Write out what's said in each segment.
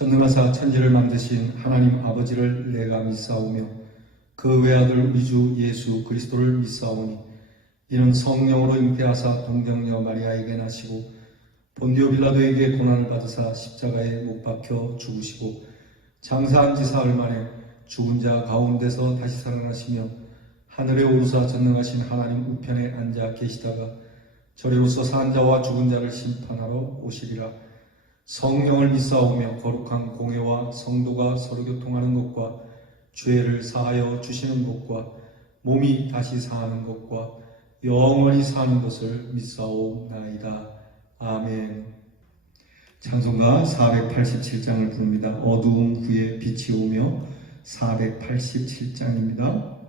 전능하사 천지를 만드신 하나님 아버지를 내가 믿사오며 그 외아들 우리 주 예수 그리스도를 믿사오니 이는 성령으로 잉태하사 동정녀 마리아에게 나시고 본디오 빌라도에게 고난을 받으사 십자가에 못 박혀 죽으시고 장사한 지 사흘 만에 죽은 자 가운데서 다시 살아나시며 하늘에 오르사 전능하신 하나님 우편에 앉아 계시다가 저리로서 산 자와 죽은 자를 심판하러 오시리라. 성령을 믿사오며 거룩한 공회와 성도가 서로 교통하는 것과 죄를 사하여 주시는 것과 몸이 다시 사는 것과 영원히 사는 것을 믿사옵나이다. 아멘. 찬송가 487장을 부릅니다. 어두움 후에 빛이 오며 487장입니다.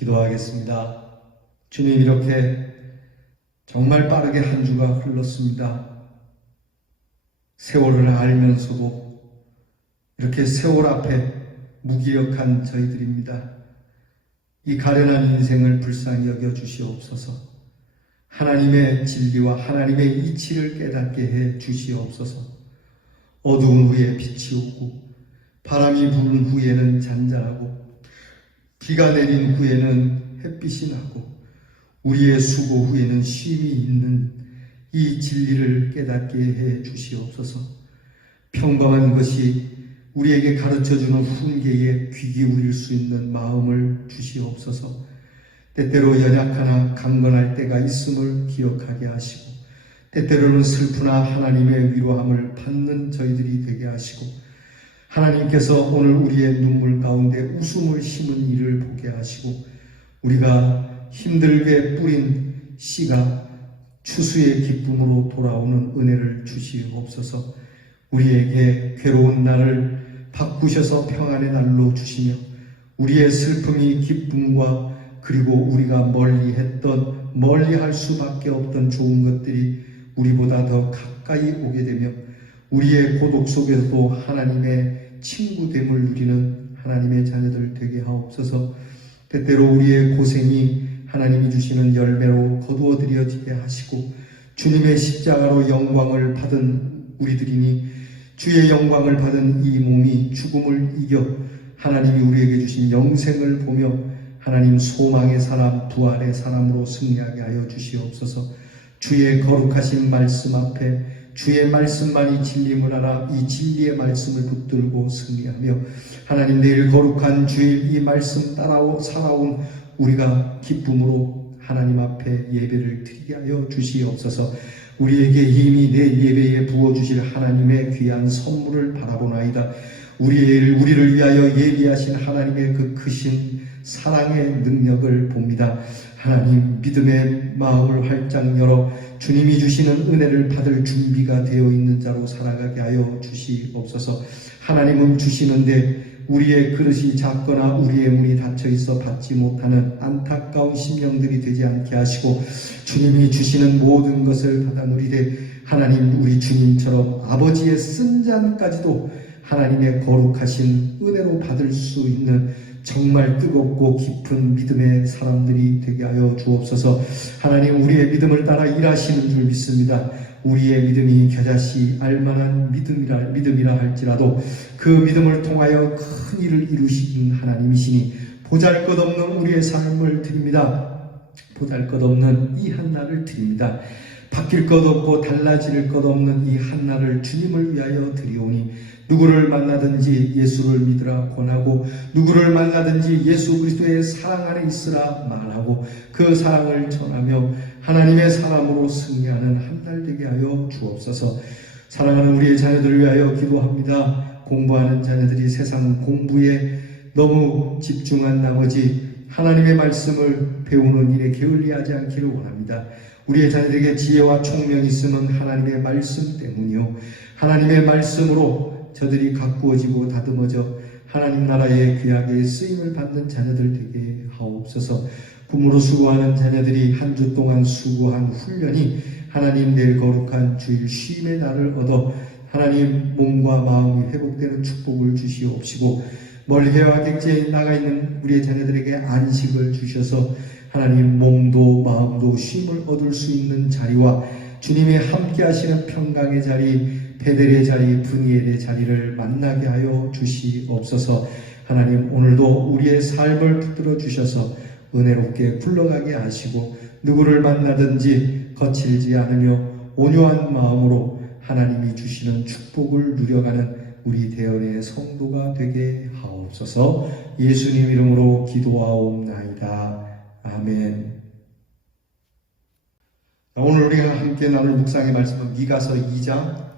기도하겠습니다. 주님, 이렇게 정말 빠르게 한 주가 흘렀습니다. 세월을 알면서도 이렇게 세월 앞에 무기력한 저희들입니다. 이 가련한 인생을 불쌍히 여겨 주시옵소서. 하나님의 진리와 하나님의 이치를 깨닫게 해 주시옵소서. 어두운 후에 빛이 오고 바람이 부는 후에는 잔잔하고 비가 내린 후에는 햇빛이 나고 우리의 수고 후에는 쉼이 있는 이 진리를 깨닫게 해 주시옵소서. 평범한 것이 우리에게 가르쳐주는 훈계에 귀 기울일 수 있는 마음을 주시옵소서. 때때로 연약하나 강건할 때가 있음을 기억하게 하시고 때때로는 슬프나 하나님의 위로함을 받는 저희들이 되게 하시고 하나님께서 오늘 우리의 눈물 가운데 웃음을 심은 일을 보게 하시고 우리가 힘들게 뿌린 씨가 추수의 기쁨으로 돌아오는 은혜를 주시옵소서. 우리에게 괴로운 날을 바꾸셔서 평안의 날로 주시며 우리의 슬픔이 기쁨과 그리고 우리가 멀리 할 수밖에 없던 좋은 것들이 우리보다 더 가까이 오게 되며 우리의 고독 속에서도 하나님의 친구됨을 누리는 하나님의 자녀들 되게 하옵소서. 때때로 우리의 고생이 하나님이 주시는 열매로 거두어 드려지게 하시고 주님의 십자가로 영광을 받은 우리들이니 주의 영광을 받은 이 몸이 죽음을 이겨 하나님이 우리에게 주신 영생을 보며 하나님 소망의 사람, 부활의 사람으로 승리하게 하여 주시옵소서. 주의 거룩하신 말씀 앞에 주의 말씀만이 진리임을 알아 이 진리의 말씀을 붙들고 승리하며 하나님 내일 거룩한 주일 이 말씀 따라 살아온 우리가 기쁨으로 하나님 앞에 예배를 드리게 하여 주시옵소서. 우리에게 이미 내일 예배에 부어주실 하나님의 귀한 선물을 바라보나이다. 우리를 위하여 예비하신 하나님의 그 크신 사랑의 능력을 봅니다. 하나님 믿음의 마음을 활짝 열어 주님이 주시는 은혜를 받을 준비가 되어 있는 자로 살아가게 하여 주시옵소서. 하나님은 주시는데 우리의 그릇이 작거나 우리의 문이 닫혀 있어 받지 못하는 안타까운 심령들이 되지 않게 하시고 주님이 주시는 모든 것을 받아 누리되 하나님 우리 주님처럼 아버지의 쓴 잔까지도 하나님의 거룩하신 은혜로 받을 수 있는 정말 뜨겁고 깊은 믿음의 사람들이 되게 하여 주옵소서. 하나님 우리의 믿음을 따라 일하시는 줄 믿습니다. 우리의 믿음이 겨자씨 알만한 믿음이라 할지라도 그 믿음을 통하여 큰 일을 이루시는 하나님이시니 보잘것없는 우리의 삶을 드립니다. 보잘것없는 이 한날을 드립니다. 바뀔 것 없고 달라질 것 없는 이 한날을 주님을 위하여 드리오니 누구를 만나든지 예수를 믿으라 권하고 누구를 만나든지 예수 그리스도의 사랑 안에 있으라 말하고 그 사랑을 전하며 하나님의 사람으로 승리하는 한 날 되게 하여 주옵소서. 사랑하는 우리의 자녀들을 위하여 기도합니다. 공부하는 자녀들이 세상 공부에 너무 집중한 나머지 하나님의 말씀을 배우는 일에 게을리하지 않기를 원합니다. 우리의 자녀들에게 지혜와 총명이 있음은 하나님의 말씀 때문이요 하나님의 말씀으로 저들이 가꾸어지고 다듬어져 하나님 나라의 귀하게 쓰임을 받는 자녀들 되게 하옵소서. 꿈으로 수고하는 자녀들이 한 주 동안 수고한 훈련이 하나님 내일 거룩한 주일 쉼의 날을 얻어 하나님 몸과 마음이 회복되는 축복을 주시옵시고 멀리 해와 객지에 나가 있는 우리의 자녀들에게 안식을 주셔서 하나님 몸도 마음도 쉼을 얻을 수 있는 자리와 주님이 함께 하시는 평강의 자리, 베델의 자리, 브니엘의 자리를 만나게 하여 주시옵소서. 하나님 오늘도 우리의 삶을 붙들어 주셔서 은혜롭게 굴러가게 하시고 누구를 만나든지 거칠지 않으며 온유한 마음으로 하나님이 주시는 축복을 누려가는 우리 대언의 성도가 되게 하옵소서. 예수님 이름으로 기도하옵나이다. 아멘. 오늘 우리가 함께 나눌 묵상의 말씀은 미가서 2장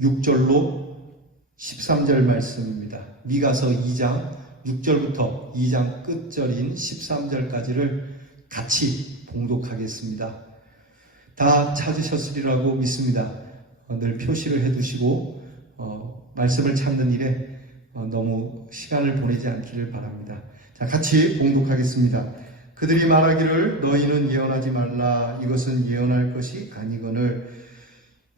6절로 13절 말씀입니다. 미가서 2장 6절부터 2장 끝절인 13절까지를 같이 봉독하겠습니다. 다 찾으셨으리라고 믿습니다. 늘 표시를 해두시고 말씀을 찾는 일에 너무 시간을 보내지 않기를 바랍니다. 자, 같이 봉독하겠습니다. 그들이 말하기를 너희는 예언하지 말라. 이것은 예언할 것이 아니거늘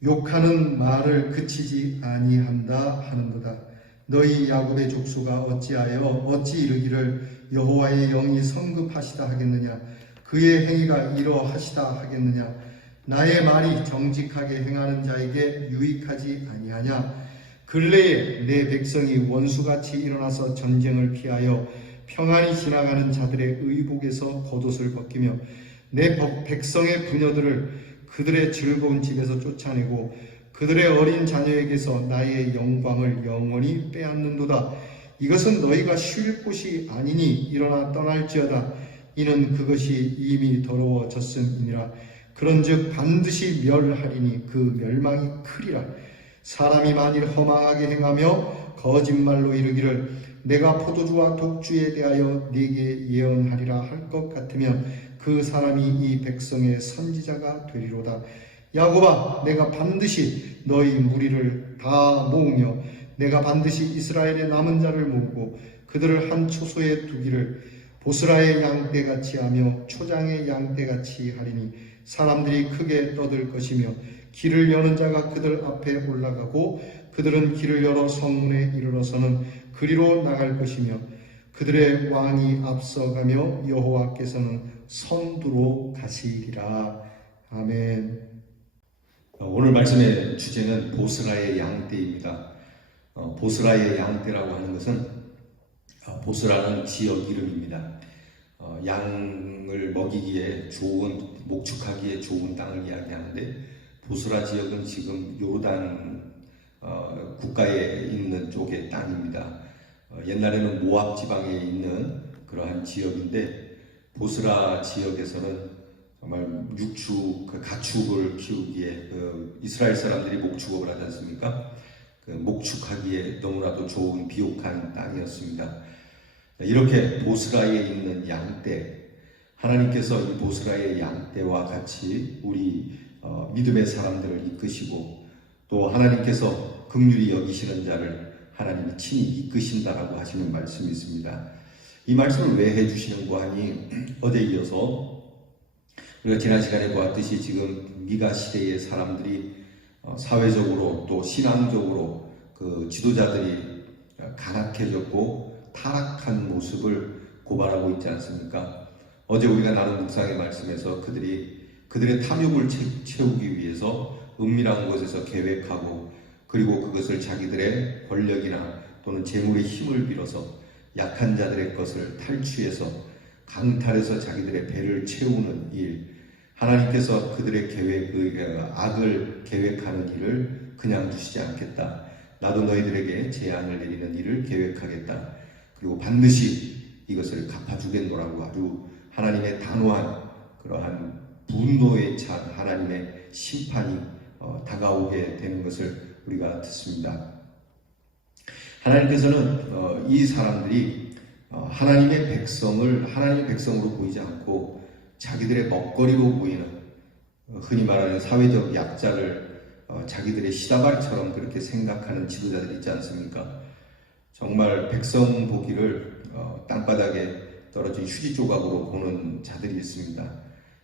욕하는 말을 그치지 아니한다 하는도다. 너희 야곱의 족수가 어찌 이르기를 여호와의 영이 성급하시다 하겠느냐. 그의 행위가 이러하시다 하겠느냐. 나의 말이 정직하게 행하는 자에게 유익하지 아니하냐. 근래에 내 백성이 원수같이 일어나서 전쟁을 피하여 평안히 지나가는 자들의 의복에서 겉옷을 벗기며 내 백성의 부녀들을 그들의 즐거운 집에서 쫓아내고 그들의 어린 자녀에게서 나의 영광을 영원히 빼앗는도다. 이것은 너희가 쉴 곳이 아니니 일어나 떠날지어다. 이는 그것이 이미 더러워졌음이니라. 그런즉 반드시 멸하리니 그 멸망이 크리라. 사람이 만일 허망하게 행하며 거짓말로 이르기를 내가 포도주와 독주에 대하여 네게 예언하리라 할 것 같으면 그 사람이 이 백성의 선지자가 되리로다. 야곱아, 내가 반드시 너희 무리를 다 모으며 내가 반드시 이스라엘의 남은 자를 모으고 그들을 한 초소에 두기를 보스라의 양떼같이 하며 초장의 양떼같이 하리니 사람들이 크게 떠들 것이며 길을 여는 자가 그들 앞에 올라가고 그들은 길을 열어 성문에 이르러서는 그리로 나갈 것이며 그들의 왕이 앞서가며 여호와께서는 선두로 가시리라. 아멘. 오늘 말씀의 주제는 보스라의 양떼입니다. 보스라의 양떼라고 하는 것은 보스라는 지역 이름입니다. 양을 먹이기에 좋은, 목축하기에 좋은 땅을 이야기하는데, 보스라 지역은 지금 요르단 국가에 있는 쪽의 땅입니다. 옛날에는 모압 지방에 있는 그러한 지역인데, 보스라 지역에서는 정말 가축을 키우기에 이스라엘 사람들이 목축업을 하지 않습니까? 목축하기에 너무나도 좋은 비옥한 땅이었습니다. 이렇게 보스라에 있는 양떼, 하나님께서 이 보스라의 양떼와 같이 우리 믿음의 사람들을 이끄시고, 또 하나님께서 긍휼히 여기시는 자를 하나님이 친히 이끄신다라고 하시는 말씀이 있습니다. 이 말씀을 왜 해주시는고 하니, 어제 이어서 우리가 지난 시간에 보았듯이 지금 미가 시대의 사람들이 사회적으로 또 신앙적으로 그 지도자들이 간악해졌고 타락한 모습을 고발하고 있지 않습니까? 어제 우리가 나눈 묵상의 말씀에서 그들의 탐욕을 채우기 위해서 은밀한 곳에서 계획하고, 그리고 그것을 자기들의 권력이나 또는 재물의 힘을 빌어서 약한 자들의 것을 탈취해서 강탈해서 자기들의 배를 채우는 일, 하나님께서 그들의 악을 계획하는 일을 그냥 두시지 않겠다. 나도 너희들에게 재앙을 내리는 일을 계획하겠다. 그리고 반드시 이것을 갚아주겠노라고 아주 하나님의 단호한 그러한 분노에 찬 하나님의 심판이 다가오게 되는 것을 우리가 듣습니다. 하나님께서는 이 사람들이 하나님의 백성으로 보이지 않고 자기들의 먹거리로 보이는, 흔히 말하는 사회적 약자를 자기들의 시다바리처럼 그렇게 생각하는 지도자들이 있지 않습니까? 정말 백성 보기를 땅바닥에 떨어진 휴지 조각으로 보는 자들이 있습니다.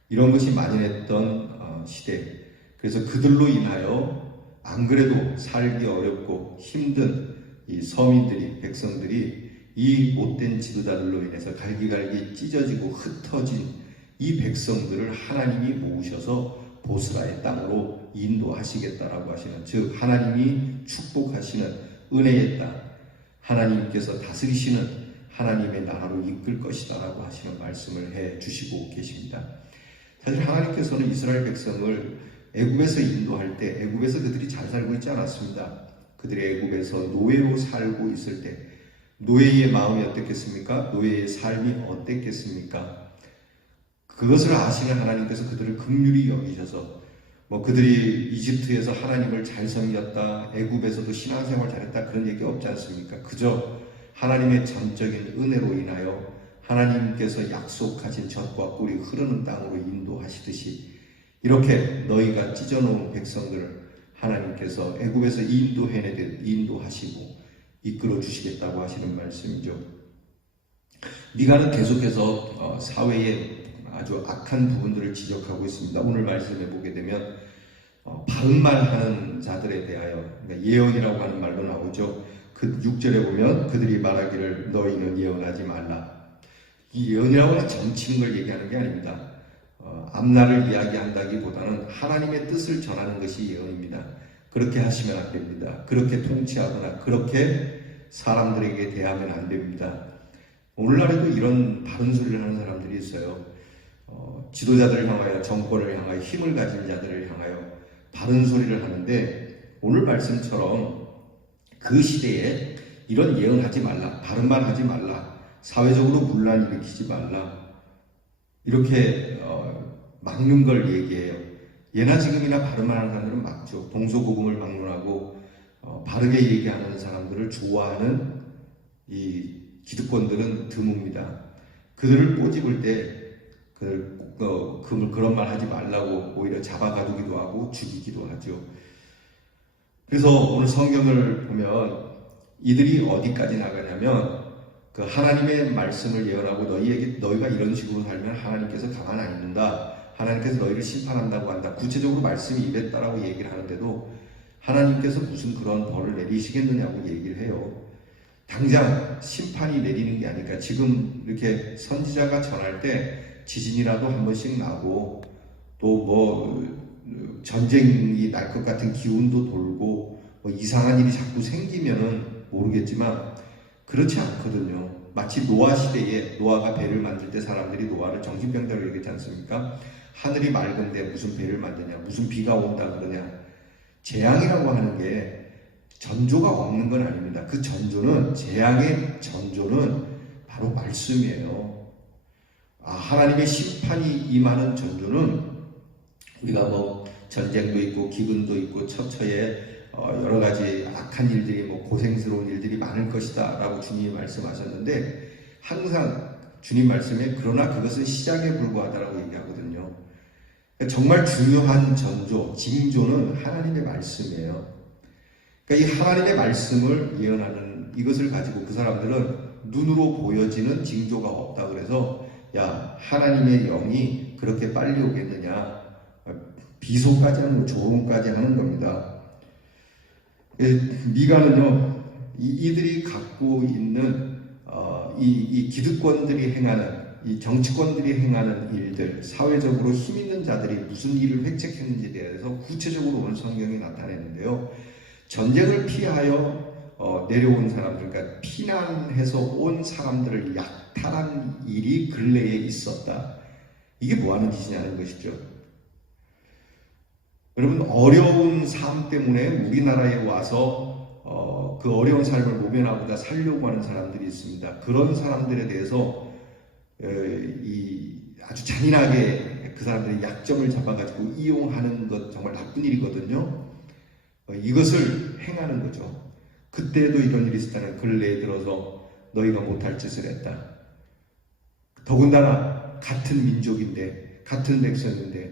이런 것이 만연했던 시대, 그래서 그들로 인하여 안 그래도 살기 어렵고 힘든 이 서민들이, 백성들이 이 못된 지도자들로 인해서 갈기갈기 찢어지고 흩어진 이 백성들을 하나님이 모으셔서 보스라의 땅으로 인도하시겠다라고 하시는, 즉 하나님이 축복하시는 은혜의 땅, 하나님께서 다스리시는 하나님의 나라로 이끌 것이다라고 하시는 말씀을 해주시고 계십니다. 사실 하나님께서는 이스라엘 백성을 애굽에서 인도할 때 애굽에서 그들이 잘 살고 있지 않았습니다. 그들이 애굽에서 노예로 살고 있을 때 노예의 마음이 어땠겠습니까? 노예의 삶이 어땠겠습니까? 그것을 아시는 하나님께서 그들을 긍휼히 여기셔서, 그들이 이집트에서 하나님을 잘 섬겼다, 애굽에서도 신앙생활 잘했다, 그런 얘기 없지 않습니까? 그저 하나님의 전적인 은혜로 인하여 하나님께서 약속하신 젖과 꿀이 흐르는 땅으로 인도하시듯이, 이렇게 너희가 찢어놓은 백성들을 하나님께서 애굽에서 인도해내듯 인도하시고 이끌어 주시겠다고 하시는 말씀이죠. 미가는 계속해서 사회의 아주 악한 부분들을 지적하고 있습니다. 오늘 말씀에 보게 되면 바른 말 하는 자들에 대하여, 그러니까 예언이라고 하는 말도 나오죠. 그 6절에 보면 그들이 말하기를 너희는 예언하지 말라. 이 예언이라고 하는 정치는 걸 얘기하는 게 아닙니다. 앞날을 이야기한다기보다는 하나님의 뜻을 전하는 것이 예언입니다. 그렇게 하시면 안 됩니다. 그렇게 통치하거나 그렇게 사람들에게 대하면 안 됩니다. 오늘날에도 이런 바른 소리를 하는 사람들이 있어요. 지도자들을 향하여, 정권을 향하여, 힘을 가진 자들을 향하여 바른 소리를 하는데, 오늘 말씀처럼 그 시대에 이런 예언하지 말라, 바른 말 하지 말라, 사회적으로 분란 일으키지 말라, 이렇게 막는 걸 얘기해요. 예나 지금이나 바른 말 하는 사람들은 막죠. 동서고금을 막론하고 바르게 얘기하는 사람들을 좋아하는 이 기득권들은 드뭅니다. 그들을 꼬집을 때 그런 말 하지 말라고 오히려 잡아가두기도 하고 죽이기도 하죠. 그래서 오늘 성경을 보면 이들이 어디까지 나가냐면, 그 하나님의 말씀을 예언하고 너희가 이런 식으로 살면 하나님께서 가만 안 있는다, 하나님께서 너희를 심판한다고 한다, 구체적으로 말씀이 이랬다라고 얘기를 하는데도 하나님께서 무슨 그런 벌을 내리시겠느냐고 얘기를 해요. 당장 심판이 내리는 게 아니까, 지금 이렇게 선지자가 전할 때 지진이라도 한 번씩 나고, 또 전쟁이 날 것 같은 기운도 돌고 뭐 이상한 일이 자꾸 생기면은 모르겠지만 그렇지 않거든요. 마치 노아 시대에 노아가 배를 만들 때 사람들이 노아를 정신병자로 얘기했지 않습니까? 하늘이 맑은데 무슨 배를 만드냐, 무슨 비가 온다 그러냐. 재앙이라고 하는 게 전조가 없는 건 아닙니다. 그 전조는, 재앙의 전조는 바로 말씀이에요. 하나님의 심판이 임하는 전조는 우리가 뭐 전쟁도 있고 기근도 있고 처처에 여러 가지 악한 일들이, 뭐 고생스러운 일들이 많을 것이다 라고 주님이 말씀하셨는데, 항상 주님 말씀에 그러나 그것은 시작에 불과하다라고 얘기하거든요. 정말 중요한 전조, 징조는 하나님의 말씀이에요. 그러니까 이 하나님의 말씀을 예언하는 이것을 가지고 그 사람들은 눈으로 보여지는 징조가 없다 그래서, 야, 하나님의 영이 그렇게 빨리 오겠느냐, 비소까지 하는, 조롱까지 하는 겁니다. 미가는요, 이들이 갖고 있는 이 기득권들이 행하는, 이 정치권들이 행하는 일들, 사회적으로 힘 있는 자들이 무슨 일을 획책했는지에 대해서 구체적으로 오늘 성경이 나타내는데요. 전쟁을 피하여 내려온 사람들, 그러니까 피난해서 온 사람들을 약탈한 일이 근래에 있었다. 이게 뭐 하는 짓이냐는 것이죠. 여러분, 어려운 삶 때문에 우리나라에 와서 그 어려운 삶을 모면하고자 살려고 하는 사람들이 있습니다. 그런 사람들에 대해서 아주 잔인하게 그 사람들의 약점을 잡아가지고 이용하는 것 정말 나쁜 일이거든요. 이것을 행하는 거죠. 그때도 이런 일이 있었다는, 근래에 들어서 너희가 못할 짓을 했다. 더군다나 같은 민족인데, 같은 백성인데,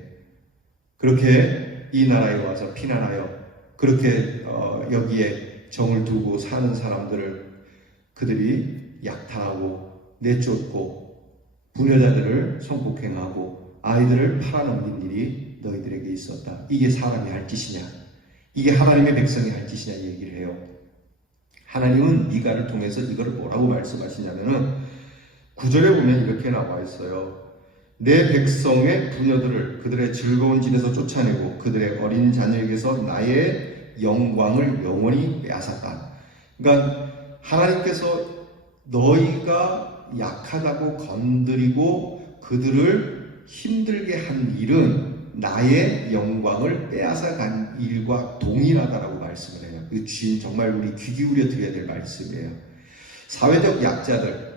그렇게 이 나라에 와서 피난하여 그렇게 여기에 정을 두고 사는 사람들을 그들이 약탈하고 내쫓고 부녀자들을 성폭행하고 아이들을 팔아넘긴 일이 너희들에게 있었다. 이게 사람이 할 짓이냐? 이게 하나님의 백성이 할 짓이냐 얘기를 해요. 하나님은 미가를 통해서 이걸 뭐라고 말씀하시냐면은 9절에 보면 이렇게 나와 있어요. 내 백성의 부녀들을 그들의 즐거운 집에서 쫓아내고 그들의 어린 자녀에게서 나의 영광을 영원히 빼앗았다. 그러니까 하나님께서 너희가 약하다고 건드리고 그들을 힘들게 한 일은 나의 영광을 빼앗아간 일과 동일하다라고 말씀을 해요. 그 정말 우리 귀 기울여 드려야 될 말씀이에요. 사회적 약자들,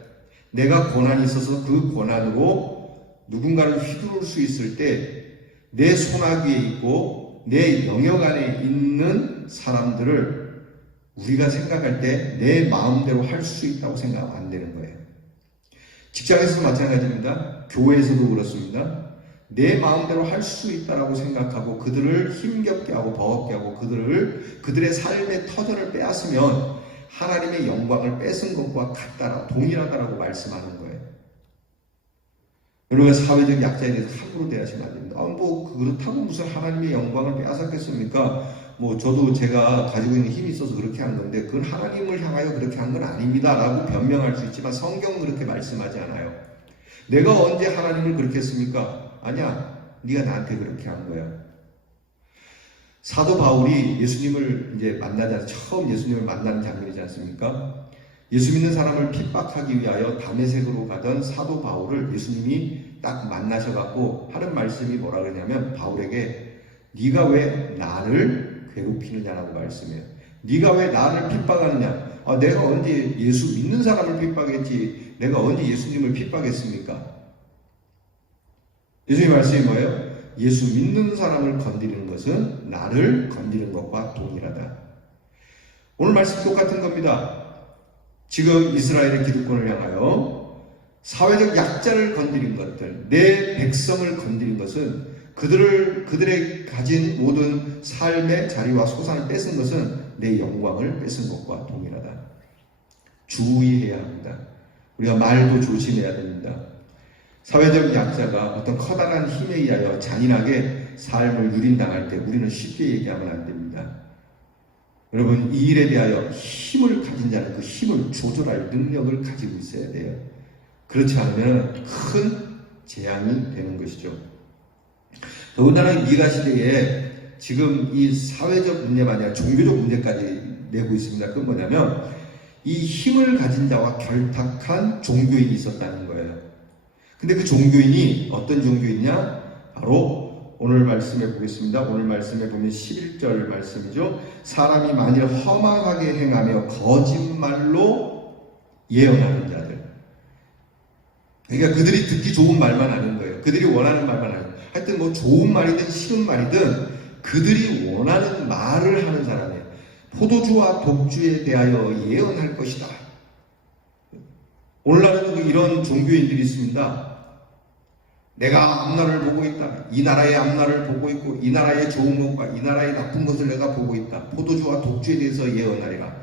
내가 고난이 있어서 그 고난으로 누군가를 휘두를 수 있을 때 내 손아귀에 있고 내 영역 안에 있는 사람들을 우리가 생각할 때 내 마음대로 할 수 있다고 생각하면 안 되는 거예요. 직장에서도 마찬가지입니다. 교회에서도 그렇습니다. 내 마음대로 할 수 있다라고 생각하고 그들을 힘겹게 하고 버겁게 하고 그들의 삶의 터전을 빼앗으면 하나님의 영광을 뺏은 것과 같다라, 동일하다라고 말씀하는 거예요. 여러분, 사회적 약자에 대해서 함부로 대하시면 안 됩니다. 뭐 그렇다고 무슨 하나님의 영광을 빼앗았겠습니까? 뭐 저도 제가 가지고 있는 힘이 있어서 그렇게 한 건데 그건 하나님을 향하여 그렇게 한 건 아닙니다 라고 변명할 수 있지만 성경은 그렇게 말씀하지 않아요. 내가 언제 하나님을 그렇게 했습니까? 아니야, 네가 나한테 그렇게 한 거야. 사도 바울이 예수님을 이제 처음 예수님을 만나는 장면이지 않습니까? 예수 믿는 사람을 핍박하기 위하여 다메섹으로 가던 사도 바울을 예수님이 딱 만나셔갖고 하는 말씀이 뭐라 그러냐면, 바울에게 네가 왜 나를 괴롭히느냐라고 말씀해요. 네가 왜 나를 핍박하느냐? 내가 언제 예수 믿는 사람을 핍박했지 내가 언제 예수님을 핍박했습니까? 예수님 말씀이 뭐예요? 예수 믿는 사람을 건드리는 것은 나를 건드리는 것과 동일하다. 오늘 말씀 똑같은 겁니다. 지금 이스라엘의 기득권을 향하여 사회적 약자를 건드린 것들, 내 백성을 건드린 것은 그들의 가진 모든 삶의 자리와 소산을 뺏은 것은 내 영광을 뺏은 것과 동일하다. 주의해야 합니다. 우리가 말도 조심해야 됩니다. 사회적 약자가 어떤 커다란 힘에 의하여 잔인하게 삶을 유린당할 때 우리는 쉽게 얘기하면 안 됩니다. 여러분, 이 일에 대하여 힘을 가진 자는 그 힘을 조절할 능력을 가지고 있어야 돼요. 그렇지 않으면 큰 재앙이 되는 것이죠. 더군다나 미가 시대에 지금 이 사회적 문제만 아니라 종교적 문제까지 내고 있습니다. 그건 뭐냐면 이 힘을 가진 자와 결탁한 종교인이 있었다는 거예요. 근데 그 종교인이 어떤 종교인이냐? 바로 오늘 말씀에 보겠습니다. 오늘 말씀에 보면 11절 말씀이죠. 사람이 만일 험악하게 행하며 거짓말로 예언하는 자들. 그러니까 그들이 듣기 좋은 말만 하는 거예요. 그들이 원하는 말만 하는 거예요. 하여튼 뭐 좋은 말이든 싫은 말이든 그들이 원하는 말을 하는 사람이에요. 포도주와 독주에 대하여 예언할 것이다. 오늘날에도 이런 종교인들이 있습니다. 내가 앞날을 보고 있다. 이 나라의 앞날을 보고 있고 이 나라의 좋은 것과 이 나라의 나쁜 것을 내가 보고 있다. 포도주와 독주에 대해서 예언하리라.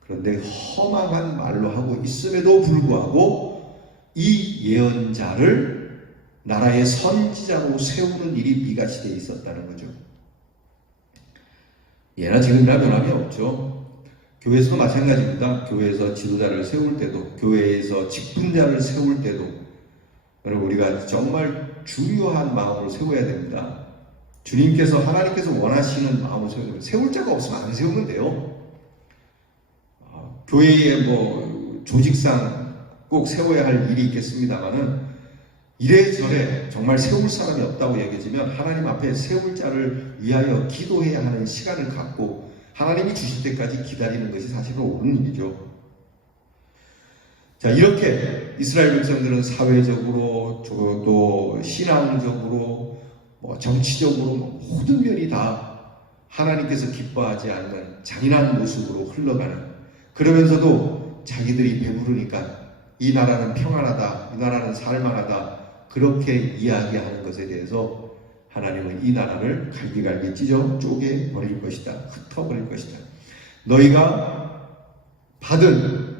그런데 험악한 말로 하고 있음에도 불구하고 이 예언자를 나라의 선지자로 세우는 일이 미가 시대에 있었다는 거죠. 예나 지금이나 변함이 없죠. 교회에서도 마찬가지입니다. 교회에서 지도자를 세울 때도, 교회에서 직분자를 세울 때도 여러분 우리가 정말 중요한 마음으로 세워야 됩니다. 주님께서 하나님께서 원하시는 마음으로 세워야 됩니다. 세울 자가 없으면 안 세우면 돼요. 교회의 뭐 조직상 꼭 세워야 할 일이 있겠습니다만은 이래저래 정말 세울 사람이 없다고 얘기하지만 하나님 앞에 세울 자를 위하여 기도해야 하는 시간을 갖고 하나님이 주실 때까지 기다리는 것이 사실은 옳은 일이죠. 자, 이렇게 이스라엘 백성들은 사회적으로 또 신앙적으로 뭐 정치적으로 모든 면이 다 하나님께서 기뻐하지 않는 잔인한 모습으로 흘러가는, 그러면서도 자기들이 배부르니까 이 나라는 평안하다, 이 나라는 살만하다, 그렇게 이야기하는 것에 대해서 하나님은 이 나라를 갈기갈기 찢어 쪼개 버릴 것이다. 흩어버릴 것이다. 너희가 받은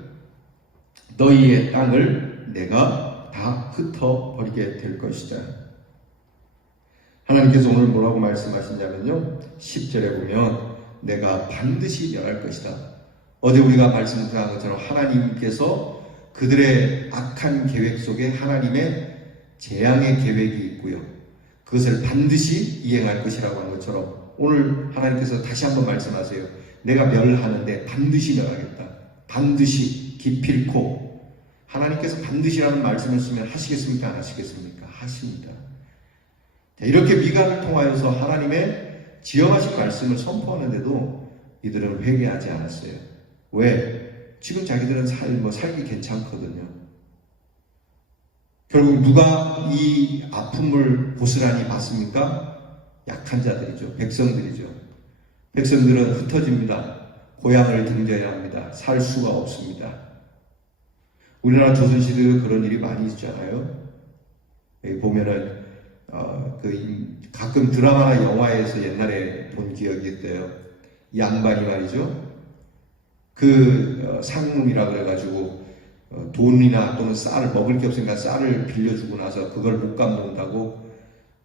너희의 땅을 내가 다 흩어버리게 될 것이다. 하나님께서 오늘 뭐라고 말씀하시냐면요, 10절에 보면 내가 반드시 멸할 것이다. 어제 우리가 말씀드린 것처럼 하나님께서 그들의 악한 계획 속에 하나님의 재앙의 계획이 있고요, 그것을 반드시 이행할 것이라고 한 것처럼 오늘 하나님께서 다시 한번 말씀하세요. 내가 멸하는데 반드시 멸하겠다. 반드시 기필코. 하나님께서 반드시라는 말씀을 쓰면 하시겠습니까? 안 하시겠습니까? 하십니다. 자, 이렇게 미가를 통하여서 하나님의 지엄하신 말씀을 선포하는데도 이들은 회개하지 않았어요. 왜? 지금 자기들은 살기 괜찮거든요. 결국 누가 이 아픔을 고스란히 받습니까? 약한 자들이죠. 백성들이죠. 백성들은 흩어집니다. 고향을 등져야 합니다. 살 수가 없습니다. 우리나라 조선시대도 그런 일이 많이 있잖아요. 여기 보면은 가끔 드라마나 영화에서 옛날에 본 기억이 있어요. 양반이 말이죠. 상금이라 그래가지고 돈이나 또는 쌀을 먹을 게 없으니까 쌀을 빌려주고 나서 그걸 못 갚는다고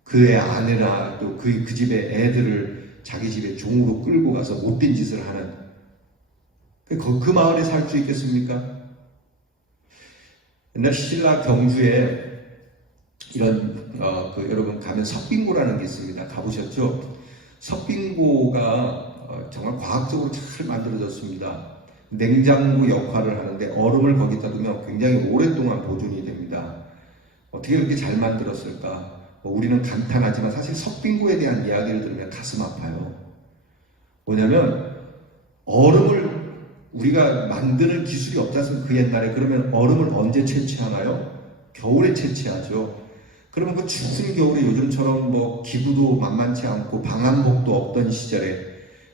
그의 아내나 또 그 집의 애들을 자기 집에 종으로 끌고 가서 못된 짓을 하는, 그 마을에 살 수 있겠습니까? 옛날 신라 경주에 이런 여러분 가면 석빙고라는 게 있습니다. 가보셨죠? 석빙고가 정말 과학적으로 잘 만들어졌습니다. 냉장고 역할을 하는데 얼음을 거기다 두면 굉장히 오랫동안 보존이 됩니다. 어떻게 그렇게 잘 만들었을까? 우리는 감탄하지만 사실 석빙고에 대한 이야기를 들으면 가슴 아파요. 뭐냐면 얼음을 우리가 만드는 기술이 없지 않습니까? 그 옛날에. 그러면 얼음을 언제 채취하나요? 겨울에 채취하죠. 그러면 그 추운 겨울에 요즘처럼 뭐 기구도 만만치 않고 방한복도 없던 시절에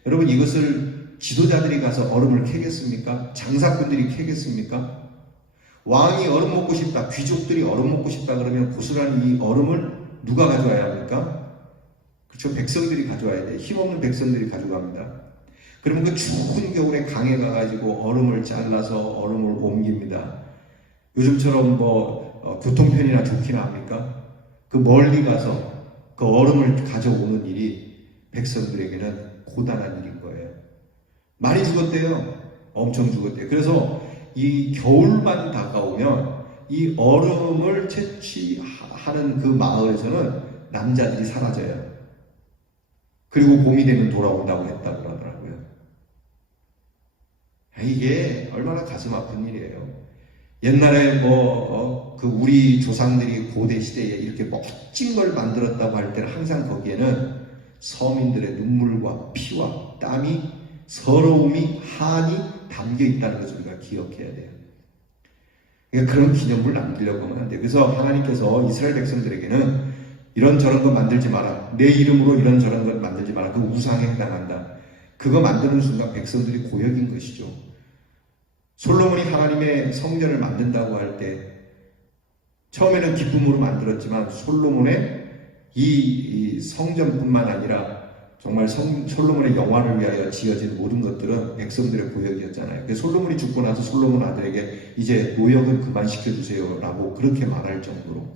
여러분 이것을 지도자들이 가서 얼음을 캐겠습니까? 장사꾼들이 캐겠습니까? 왕이 얼음 먹고 싶다, 귀족들이 얼음 먹고 싶다 그러면 고스란히 이 얼음을 누가 가져와야 합니까? 그렇죠. 백성들이 가져와야 돼. 힘없는 백성들이 가져갑니다. 그러면 그 추운 겨울에 강에 가가지고 얼음을 잘라서 얼음을 옮깁니다. 요즘처럼 교통편이나 좋기나 합니까? 그 멀리 가서 그 얼음을 가져오는 일이 백성들에게는 고단한 일인 거예요. 많이 죽었대요. 엄청 죽었대요. 그래서 이 겨울만 다가오면 이 얼음을 채취하는 그 마을에서는 남자들이 사라져요. 그리고 봄이 되면 돌아온다고 했다고 하더라고요. 이게 얼마나 가슴 아픈 일이에요. 옛날에 우리 조상들이 고대 시대에 이렇게 멋진 걸 만들었다고 할 때는 항상 거기에는 서민들의 눈물과 피와 땀이, 서러움이, 한이 담겨 있다는 것을 우리가 기억해야 돼요. 그러니까 그런 기념물을 남기려고 하면 안 돼요. 그래서 하나님께서 이스라엘 백성들에게는 이런저런 거 만들지 마라. 내 이름으로 이런저런 것 만들지 마라. 그 우상에 해당한다. 그거 만드는 순간 백성들이 고역인 것이죠. 솔로몬이 하나님의 성전을 만든다고 할 때 처음에는 기쁨으로 만들었지만 솔로몬의 이 성전뿐만 아니라 정말 솔로몬의 영화를 위하여 지어진 모든 것들은 백성들의 고역이었잖아요. 그래서 솔로몬이 죽고 나서 솔로몬 아들에게 이제 노역은 그만 시켜주세요 라고 그렇게 말할 정도로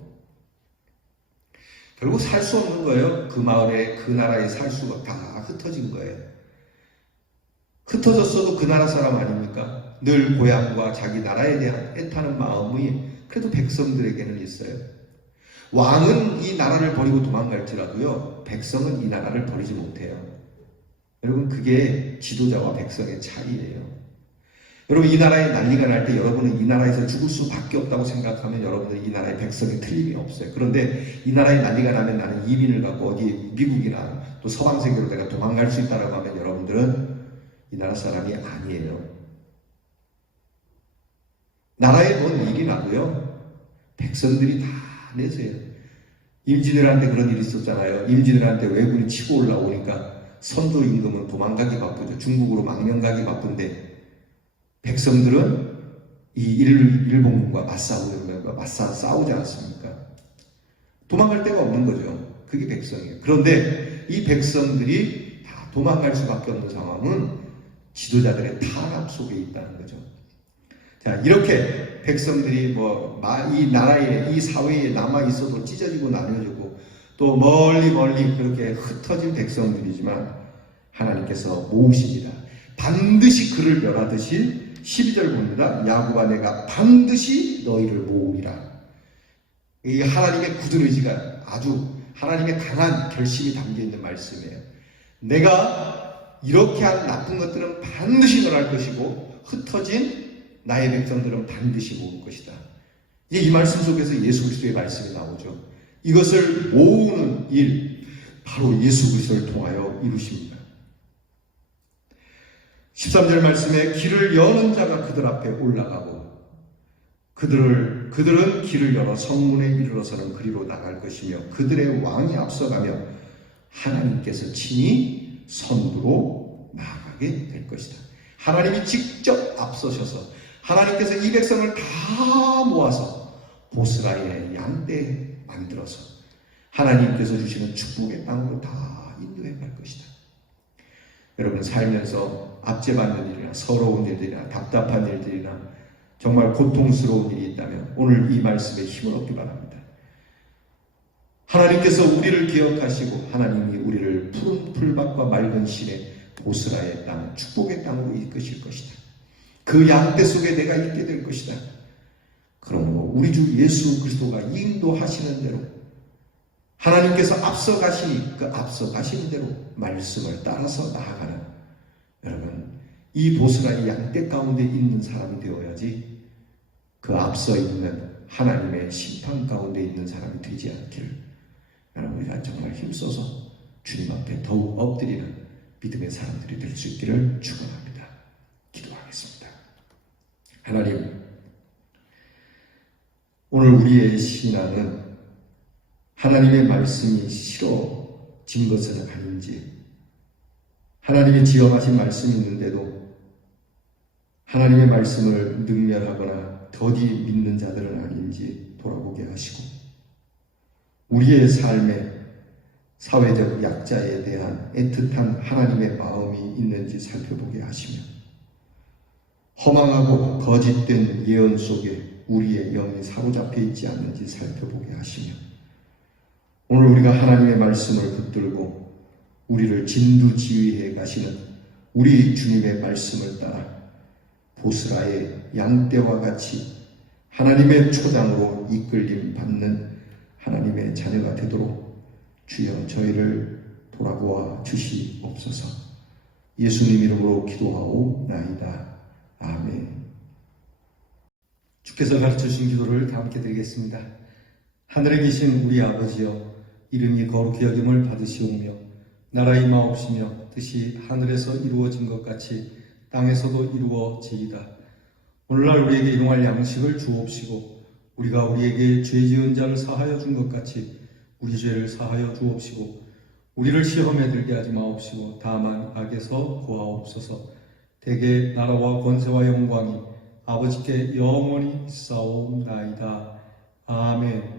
결국 살 수 없는 거예요. 그 마을에 그 나라에 살 수가 다 흩어진 거예요. 흩어졌어도 그 나라 사람 아닙니까? 늘 고향과 자기 나라에 대한 애타는 마음이 그래도 백성들에게는 있어요. 왕은 이 나라를 버리고 도망갈지라도요, 백성은 이 나라를 버리지 못해요. 여러분, 그게 지도자와 백성의 차이예요. 여러분, 이 나라에 난리가 날 때 여러분은 이 나라에서 죽을 수밖에 없다고 생각하면 여러분은 이 나라의 백성이 틀림이 없어요. 그런데 이 나라에 난리가 나면 나는 이민을 갖고 어디 미국이나 또 서방 세계로 내가 도망갈 수 있다고 하면 여러분들은 이 나라 사람이 아니에요. 나라에 뭔 일이 나도요, 백성들이 다 내세요. 임진왜란때 그런 일이 있었잖아요. 임진왜란때 왜군이 치고 올라오니까 선조 임금은 도망가기 바쁘죠. 중국으로 망명가기 바쁜데 백성들은 이 일본군과 맞싸우지 않습니까? 도망갈 데가 없는 거죠. 그게 백성이에요. 그런데 이 백성들이 다 도망갈 수밖에 없는 상황은 지도자들의 탄압 속에 있다는 거죠. 자, 이렇게 백성들이 이 나라에, 이 사회에 남아 있어도 찢어지고 나뉘어지고 또 멀리 그렇게 흩어진 백성들이지만 하나님께서 모으십니다. 반드시 그를 멸하듯이 12절 봅니다. 야곱아, 내가 반드시 너희를 모으리라. 이 하나님의 굳은 의지가 아주 하나님의 강한 결심이 담겨 있는 말씀이에요. 내가 이렇게 한 나쁜 것들은 반드시 멸할 것이고 흩어진 나의 백성들은 반드시 모을 것이다. 이제 이 말씀 속에서 예수 그리스도의 말씀이 나오죠. 이것을 모으는 일, 바로 예수 그리스도를 통하여 이루십니다. 13절 말씀에 길을 여는 자가 그들 앞에 올라가고 그들은 길을 열어 성문에 이르러서는 그리로 나갈 것이며 그들의 왕이 앞서가며 하나님께서 친히 선두로 나아가게 될 것이다. 하나님이 직접 앞서셔서 하나님께서 이 백성을 다 모아서 보스라의 양떼 만들어서 하나님께서 주시는 축복의 땅으로 다 인도해 갈 것이다. 여러분, 살면서 압제받는 일이나 서러운 일들이나 답답한 일들이나 정말 고통스러운 일이 있다면 오늘 이 말씀에 힘을 얻기 바랍니다. 하나님께서 우리를 기억하시고 하나님이 우리를 푸른 풀밭과 맑은 시내 보스라의 땅, 축복의 땅으로 이끄실 것이다. 그 양떼 속에 내가 있게 될 것이다. 그러므로 우리 주 예수 그리스도가 인도하시는 대로 하나님께서 앞서가시니 그 앞서가시는 대로 말씀을 따라서 나아가는 여러분, 이 보스라의 양떼 가운데 있는 사람이 되어야지 그 앞서 있는 하나님의 심판 가운데 있는 사람이 되지 않기를 여러분, 우리가 정말 힘써서 주님 앞에 더욱 엎드리는 믿음의 사람들이 될 수 있기를 축원합니다. 기도하겠습니다. 하나님, 오늘 우리의 신앙은 하나님의 말씀이 싫어진 것은 아닌지, 하나님이 지어가신 말씀이 있는데도 하나님의 말씀을 능멸하거나 더디 믿는 자들은 아닌지 돌아보게 하시고, 우리의 삶에 사회적 약자에 대한 애틋한 하나님의 마음이 있는지 살펴보게 하시며, 허망하고 거짓된 예언 속에 우리의 영이 사로잡혀 있지 않는지 살펴보게 하시며, 오늘 우리가 하나님의 말씀을 붙들고 우리를 진두지휘해 가시는 우리 주님의 말씀을 따라 보스라의 양떼와 같이 하나님의 초장으로 이끌림 받는 하나님의 자녀가 되도록 주여 저희를 돌아보아 주시옵소서. 예수님 이름으로 기도하오나이다. 아멘. 주께서 가르쳐주신 기도를 다 함께 드리겠습니다. 하늘에 계신 우리 아버지여, 이름이 거룩히 여김을 받으시오며 나라 임하옵시며 뜻이 하늘에서 이루어진 것 같이 땅에서도 이루어지이다. 오늘날 우리에게 일용할 양식을 주옵시고 우리가 우리에게 죄 지은 자를 사하여 준 것 같이 우리 죄를 사하여 주옵시고 우리를 시험에 들게 하지 마옵시고 다만 악에서 구하옵소서. 대개 나라와 권세와 영광이 아버지께 영원히 있사옵나이다. 아멘.